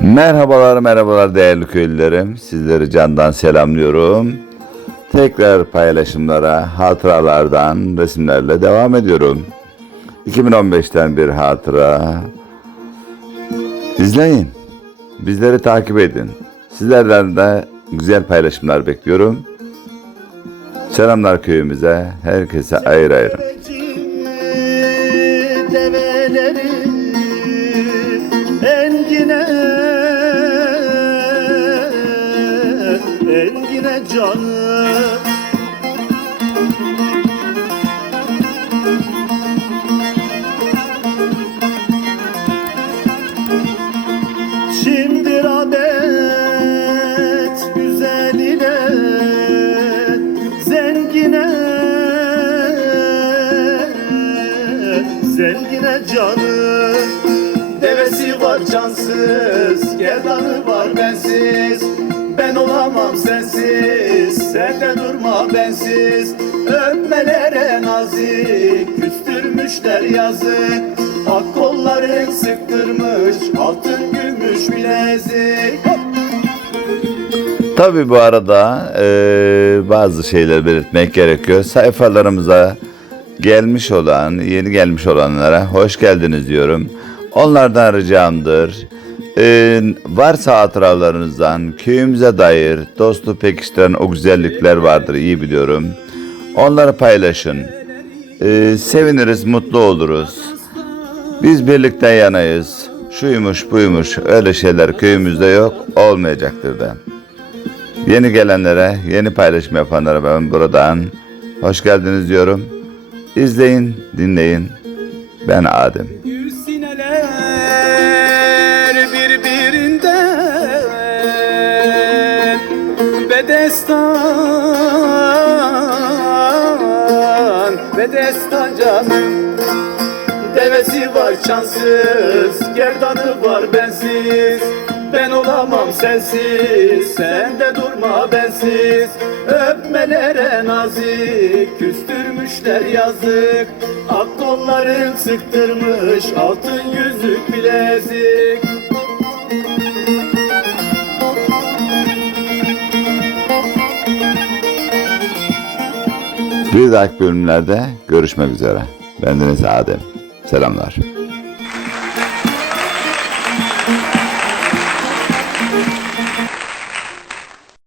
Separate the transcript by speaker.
Speaker 1: Merhabalar merhabalar değerli köylülerim. Sizleri candan selamlıyorum. Tekrar paylaşımlara, hatıralardan, resimlerle devam ediyorum. 2015'ten bir hatıra. İzleyin. Bizleri takip edin. Sizlerden de güzel paylaşımlar bekliyorum. Selamlar köyümüze, herkese ayrı ayrı.
Speaker 2: Engine canı Şimdi adet güzeline zengine. Zengine canı devesi var cansız gerdanı var bensiz olamam sensiz sen de durma bensiz öpmelere nazik küstürmüşler yazık Ak kolların sıktırmış altın gümüş bilezik!
Speaker 1: Tabi bu arada eee, bazı şeyler belirtmek gerekiyor. Sayfalarımıza gelmiş olan, yeni gelmiş olanlara hoş geldiniz diyorum. Onlardan ricamdır. Eee, varsa hatıralarınızdan köyümüze dair dostu pekiştiren o güzellikler vardır iyi biliyorum. Onları paylaşın. Eee, seviniriz, mutlu oluruz. Biz birlikte yanayız. Şuymuş buymuş öyle şeyler köyümüzde yok olmayacaktır da. Yeni gelenlere, yeni paylaşım yapanlara ben buradan hoş geldiniz diyorum. İzleyin, dinleyin. Ben Adem.
Speaker 2: Bedestan, bedestan canım Devesi var çansız, gerdanı var bensiz. Ben olamam sensiz, sen de durma bensiz. Öpmelere nazik, küstürmüşler yazık. Ak kolların sıktırmış, altın yüzük bilezik
Speaker 1: Bir dahaki bölümlerde görüşmek üzere. Bendeniz Adem. Selamlar.